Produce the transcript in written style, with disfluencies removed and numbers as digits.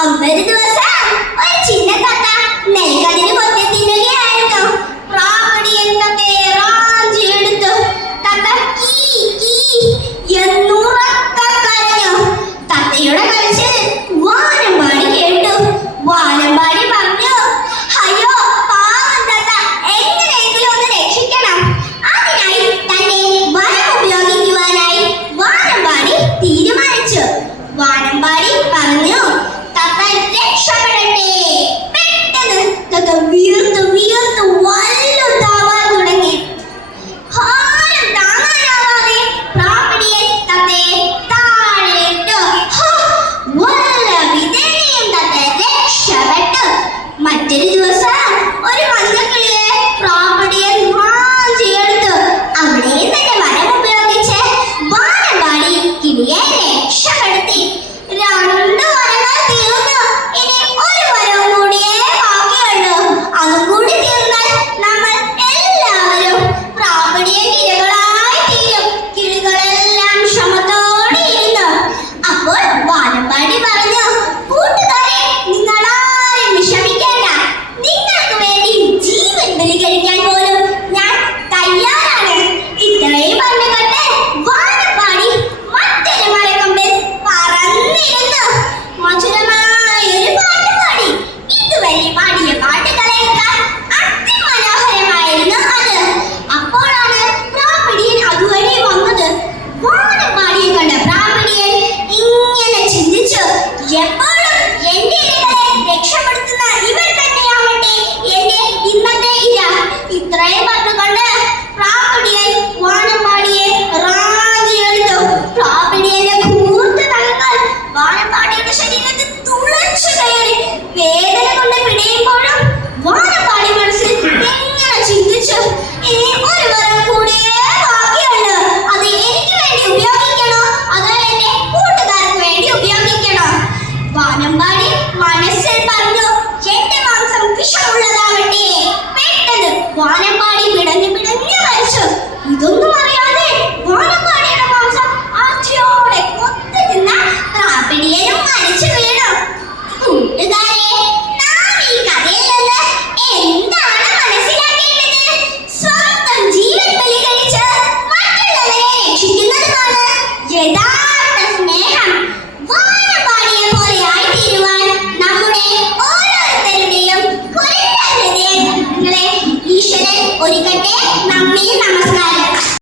അന്നൊരു ദിവസം ഒരു ചിന്ന തത്ത നെൽക്കതിര് കൊത്തി തിന്നുകയായിരുന്നു. പ്രാപ്പടിയൻ തത്തയെ റാഞ്ചിയെടുത്തു. തത്ത കീ കീ എന്നുറക്കെ കരഞ്ഞു. തത്തയുടെ കരച്ചിൽ വാനമ്പാടി കേട്ടു. വാനമ്പാടി പറഞ്ഞു, അയ്യോ പാവം തത്ത, എങ്ങനെയെങ്കിലും ഒന്ന് രക്ഷിക്കണം. അതിനായി തന്നെ വനം ഉപയോഗിക്കുവാനായി വാനമ്പാടി തീരുമാനിച്ചു. വാനമ്പാടി പറഞ്ഞു, തത്ത രക്ഷപ്പെടട്ടെ. പെട്ടെന്ന് തത്ത വീർത്ത് വീർത്ത് വലുതാവാൻ തുടങ്ങി. ഭാരം താങ്ങാനാവാതെ പ്രാപ്പടിയൻ തത്തയെ താഴെയിട്ടു. വല്ല വിധേനയും തത്ത രക്ഷപ്പെട്ടു. മറ്റൊരു ദിവസം ഒരു മഞ്ഞക്കിളിയെ പ്രാപ്പടിയൻ റാഞ്ചിയെടുത്തു. അവിടെയും തന്നെ വരം ഉപയോഗിച്ച് വാനമ്പാടി കിളിയെ രക്ഷപ്പെടുത്തി. രണ്ട് വരങ്ങൾ തീർന്നു. ഇനി ഒരു വരവും കൂടിയേ ബാക്കിയുള്ളൂ. അതും കൂടി തീർന്നാൽ നമ്മൾ എല്ലാവരും പ്രാപ്പടിയൻ കിളികളായി തീരും. കിളികളെല്ലാം ക്ഷമത്തോടെ ഇരുന്നു. അപ്പോൾ വാനമ്പാടി പറഞ്ഞു, കൂട്ടുകാരെ, നിങ്ങളാരും വിഷമിക്കേണ്ട. നിങ്ങൾക്ക് വേണ്ടി ജീവൻ ബലികഴിക്കാൻ പോലും ഞാൻ തയ്യാറാണ്. ഇത്രയും പറഞ്ഞുകൊണ്ട് വാനമ്പാടി മറ്റൊരു മരക്കൊമ്പിൽ പറന്നിരുന്നു. മധുരമായൊരു പാട്ട് പാടി. ഇതുവരെ പാടിയ പാട്ടുകളേക്കാൾ അതിമനോഹരമായിരുന്നു അത്. അപ്പോഴാണ് പ്രാപ്പടിയൻ അതുവഴി വന്നത്. വാനമ്പാടിയെ കണ്ട പ്രാപ്പടിയൻ ഇങ്ങനെ ചിന്തിച്ചു, എപ്പോഴും എന്റെ ഇരകളെ രക്ഷപ്പെടുത്തുന്ന ഇവർ തന്നെയാവട്ടെ എന്റെ ഇന്നത്തെ ഇര. ഇത്രയും പറഞ്ഞുകൊണ്ട് പ്രാപ്പടിയൻ വാനമ്പാടിയെ റാഞ്ചിയെടുത്തു. പ്രാപ്പടിയന്റെ കൂർത്ത നഖങ്ങൾ വാനമ്പാടിയുടെ ശരീരത്തിൽ തുളച്ചു കയറി. വേദന കൊണ്ട് പിടയുമ്പോഴും വാനമ്പാടി മനസ്സിൽ എങ്ങനെ ചിന്തിച്ചു, ഇനി